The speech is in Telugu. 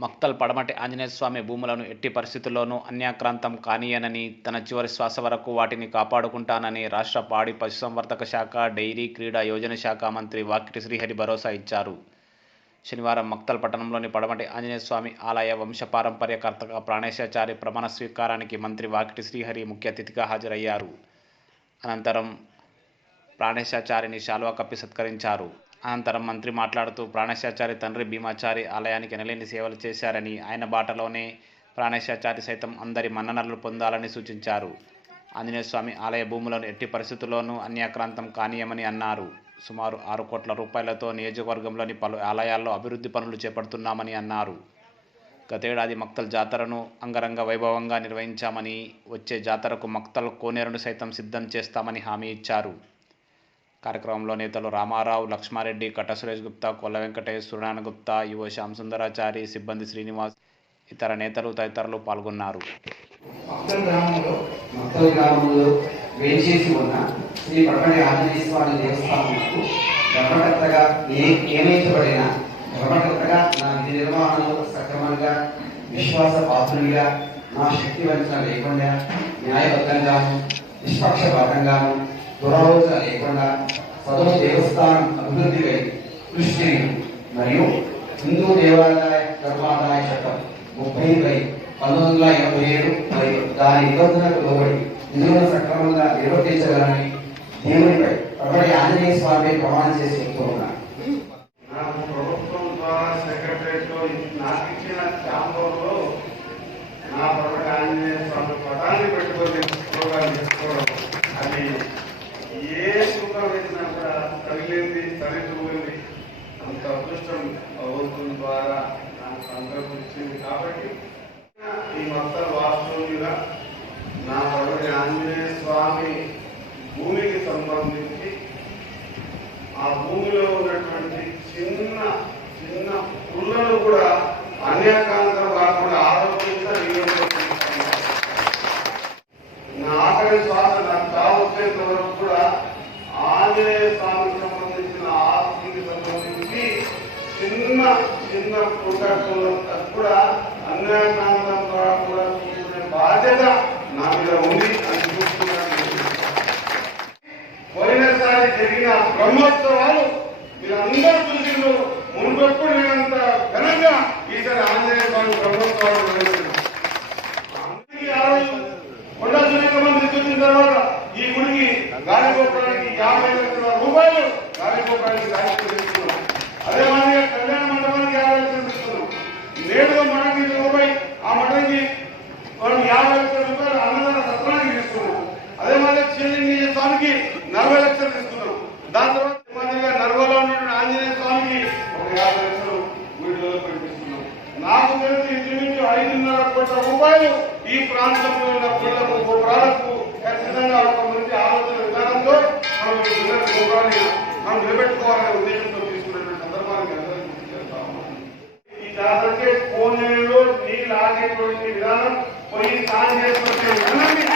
మక్తల్ పడమటి ఆంజనేయ స్వామి భూములను ఎట్టి పరిస్థితుల్లోనూ అన్యాక్రాంతం కానీయనని తన చివరి శ్వాస వరకు వాటిని కాపాడుకుంటానని రాష్ట్ర పాడి పశుసంవర్ధక శాఖ డైరీ క్రీడా యోజన శాఖ మంత్రి వాకిటి శ్రీహరి భరోసా ఇచ్చారు. శనివారం మక్తల్ పట్టణంలోని పడమటి ఆంజనేయ స్వామి ఆలయ వంశపారంపర్యకర్తగా ప్రాణేశాచారి ప్రమాణ స్వీకారానికి మంత్రి వాకిటి శ్రీహరి ముఖ్య అతిథిగా హాజరయ్యారు. అనంతరం ప్రాణేశాచారిని శాలువా కప్పి సత్కరించారు. అనంతరం మంత్రి మాట్లాడుతూ ప్రాణేశాచారి తండ్రి భీమాచారి ఆలయానికి ఎనలేని సేవలు చేశారని ఆయన బాటలోనే ప్రాణేశాచారి సైతం అందరి మన్ననలు పొందాలని సూచించారు. ఆంజనేయస్వామి ఆలయ భూములను ఎట్టి పరిస్థితుల్లోనూ అన్యాక్రాంతం కానీయమని అన్నారు. సుమారు ఆరు కోట్ల రూపాయలతో నియోజకవర్గంలోని పలు ఆలయాల్లో అభివృద్ధి పనులు చేపడుతున్నామని అన్నారు. గతేడాది మక్తల్ జాతరను అంగరంగ వైభవంగా నిర్వహించామని వచ్చే జాతరకు మక్తల్ కోనేరును సైతం సిద్ధం చేస్తామని హామీ ఇచ్చారు. కార్యక్రమంలో నేతలు రామారావు లక్ష్మారెడ్డి కట్ట సురేష్ గుప్తా కొల్ల వెంకటేష్ సూర్యనారాయణ గుప్తా యువ శ్యామ్ సుందరాచారి సిబ్బంది శ్రీనివాస్ ఇతర నేతలు తదితరులు పాల్గొన్నారు. శ్రీ ఆంజనేయ స్వామి దేవస్థానంకు ధర్మకర్తగా నియమించబడిన ధర్మకర్తగా నా విధి నిర్వహణలో సక్రమంగా విశ్వాస పాత్రునిగా నా శక్తి వంచన లేకుండా న్యాయబద్ధంగాను నిష్పక్షపాతంగాను దురాలోచన లేకుండా సదరు దేవస్థానం అభివృద్ధిపై కృషి చేయను మరియు హిందూ దేవాలయ ధర్మాదాయ చట్టం ముప్పై పై పంతొమ్మిది వందల ఎనభై ఏడు మరియు దాని నిబంధనకు లోబడి నిధులను సక్రమంగా నిర్వర్తించగలని దేవునిపై ప్రబడి ఆంజనేయ స్వామి ప్రమాణం చేసి చెప్తున్నా నాకు ప్రభుత్వం ద్వారా సెక్రటరేట్లో నాకు ఇచ్చిన ఛాంబర్లో నా పక్కన ఆంజనేయ స్వామి పటాన్ని పెట్టుకొని ప్రోగ్రాం ఆంజనేయ స్వామి భూమికి సంబంధించి ఆ భూమిలో ఉన్నటువంటి చిన్న చిన్న పుల్లను కూడా అన్యాకాంతం కాకుండా ఆరోగ్యంగా నా ఆఖరి శ్వాస నాకు కావచ్చేంత వరకు కూడా ఆంజనేయ స్వామికి సంబంధించిన ఆస్తికి సంబంధించి చిన్న చిన్న పుట్టకులను కూడా అన్యాకాంతం కూడా బ్రహ్మోత్సవాలు మీరందరూ చూసిండ్రు. మునుపెప్పుడు లేనంత ఘనంగా ఈసారి ఆంజనేయ స్వామి బ్రహ్మోత్సవాలు అందరికీ ఆ రోజు కొండా మంది చూసిన తర్వాత ఈ గుడికి గాలిగోపురానికి యాభై లక్షల రూపాయలు గాలిగోపురానికి రాయితీ ఇస్తున్నాం అదే మాదిరిగా కళ్యాణ మండపానికి యాభై లక్షలు ఇస్తున్నాం నేడుగా మఠానికి రూపాయి ఆ మఠానికి మనం యాభై లక్షల రూపాయలు అన్నదాన సత్రానికి ఇస్తున్నాం అదే మాదిరిగా చిరంజీవి స్వామికి నలభై లక్షలు ఇస్తున్నాం దాని తర్వాత మాదిరిగా నర్వలో ఉన్నటువంటి ఆంజనేయ స్వామికి ఒక యాభై లక్షలు వీటిలో పెట్టిస్తున్నాం నాకు తెలిసి ఇంచుమించు ఐదున్నర కోట్ల రూపాయలు ఈ ప్రాంతంలో ఉన్న పిల్లలకు గోపురాలకు ఖచ్చితంగా ఒక మంచి ఆలోచన విధానంతో మనం ఈ పిల్లల గోపురాన్ని మనం నిలబెట్టుకోవాలనే ఉద్దేశంతో తీసుకున్నటువంటి సందర్భాన్ని అందరికీ గుర్తు చేస్తా ఉన్నాం. ఈ జాతరకే కోనేరులో నీళ్ళు ఆగేటువంటి విధానం పోయి స్నానం చేసుకొచ్చే విధానాన్ని